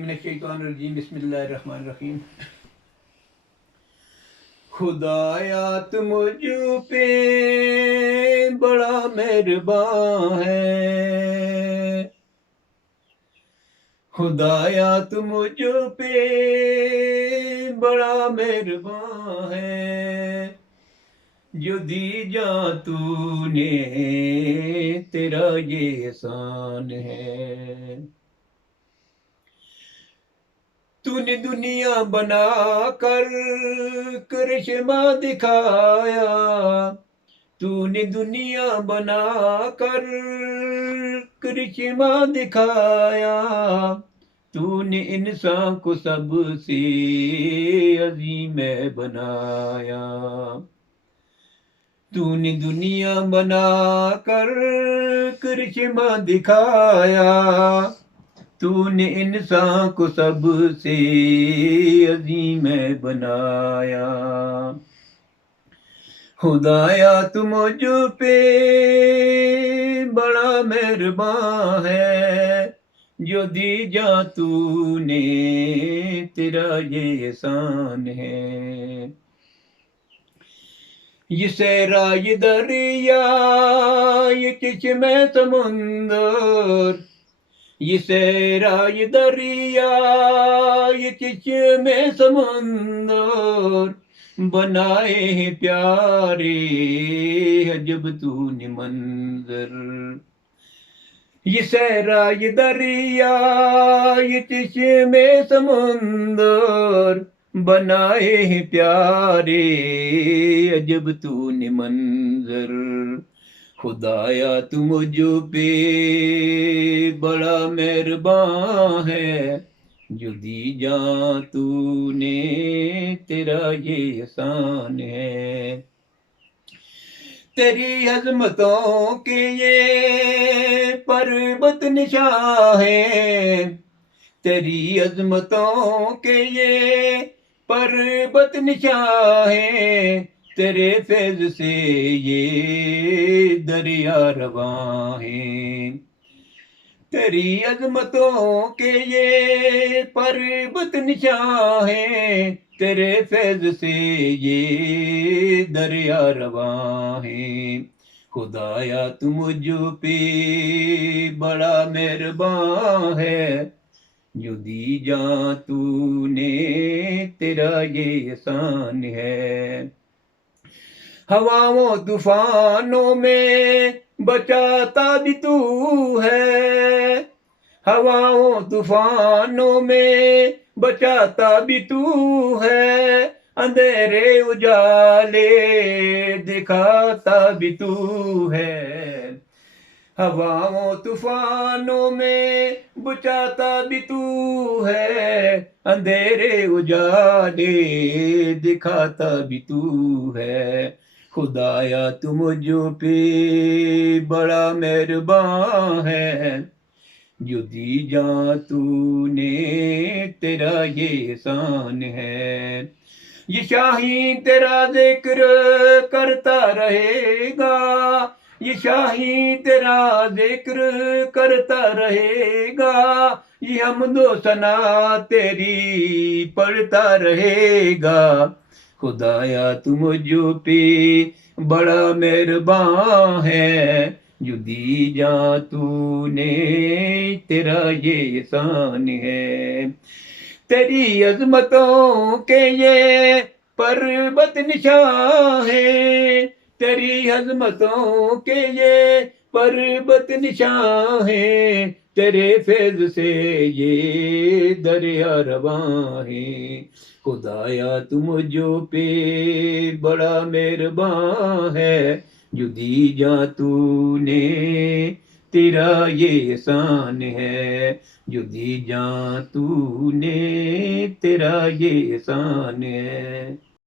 من الشیطان الرجیم بسم اللہ الرحمن الرحیم. خدایا تو مجھ پہ بڑا مہربان ہے. خدایا تو مجھ پہ بڑا مہربان ہے. جو دی جاں تو نے تیرا یہ احسان ہے. تو نے دنیا بنا کر کرشمہ دکھایا. تو نے دنیا بنا کر کرشمہ دکھایا. تو نے انسان کو سب سے عظیم بنایا. تو نے دنیا بنا کر کرشمہ دکھایا. تو نے انسان کو سب سے عظیم بنایا. خدایا تو مجھ پہ بڑا مہربان ہے. جو دی جاں تو نے تیرا یہ احسان ہے. یہ صحرا یہ دریا یہ چشمے سمندر. یہ صحرا یہ دریا یہ چشمے سمندر. بنائے ہیں پیارے عجب تو نے منظر. یہ صحرا یہ دریا یہ چشمے سمندر. بنائے ہیں پیارے عجب تو نے منظر. خدایا تو مجھ پہ بڑا مہربان ہے. جو دی جاں تو نے تیرا یہ احسان ہے. تیری عظمتوں کے یہ پربت نشاں ہے. تیری عظمتوں کے یہ پربت نشاں ہے. تیرے فیض سے یہ دریا رواں ہے. تیری عظمتوں کے یہ پربت نشاں ہے. تیرے فیض سے یہ دریا رواں ہے. خدایا تو مجھ پہ بڑا مہربان ہے. جو دی جاں تو نے تیرا یہ احسان ہے. ہواؤں طوفانوں میں بچاتا بھی تو ہے. ہواؤں طوفانوں میں بچاتا بھی تو ہے. اندھیرے اجالے دکھاتا بھی تو ہے. ہواؤں طوفانوں میں بچاتا بھی تو ہے. اندھیرے اجالے دکھاتا بھی تو ہے. خدایا تو مجھ پہ بڑا مہربان ہے. جو دی جاں تو نے تیرا یہ احسان ہے. یہ شاہین تیرا ذکر کرتا رہے گا. یہ شاہین تیرا ذکر کرتا رہے گا. یہ حمد و ثنا تیری پڑھتا رہے گا. خدایا تو مجھ پہ بڑا مہربان ہے. جو دی جاں تو نے تیرا یہ احسان ہے. تیری عظمتوں کے یہ پربت نشاں ہے. تیری عظمتوں کے یہ پربت نشاں ہے. تیرے فیض سے یہ دریا رواں ہے. خدایا تو مجھ پہ بڑا مہربان ہے. جو دی جاں تو نے تیرا یہ احسان ہے. جو دی جاں تو نے تیرا یہ احسان ہے.